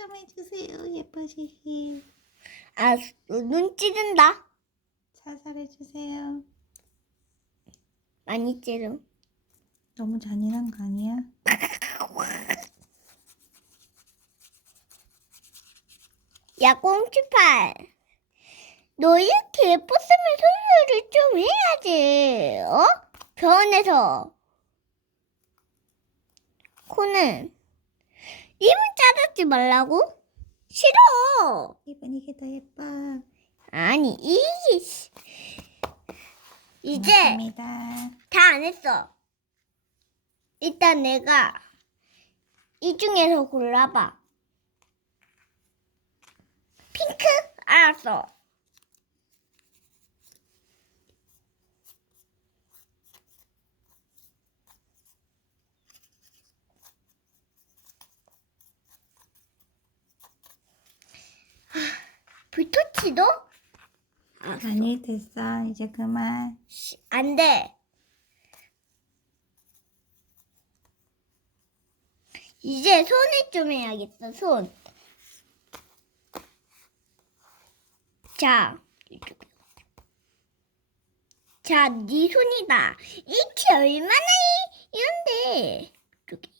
좀 해주세요. 예뻐지게. 아, 눈 찌른다. 사살해주세요. 많이 찌름. 너무 잔인한 거 아니야? 야, 꽁치팔. 너 이렇게 예뻤으면 손질을 좀 해야지. 어? 병원에서. 코는 입은 자르지 말라고? 싫어. 이분 이게 더 예뻐. 아니, 이게 씨. 이제 고맙습니다. 다 안 했어. 일단 내가 이 중에서 골라봐. 핑크? 알았어. 불토치도? 아니 됐어. 이제 그만. 씨, 안 돼. 이제 손을 좀 해야겠어, 손. 자, 이쪽에. 자, 네 손이다. 이게 얼마나 이, 이런데. 이쪽에.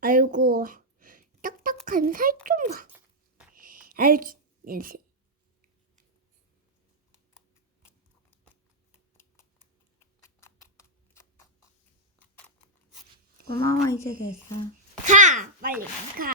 아이고, 한 살좀 봐. 아유, 냄새. 고마워 이제 됐어. 가! 빨리 가.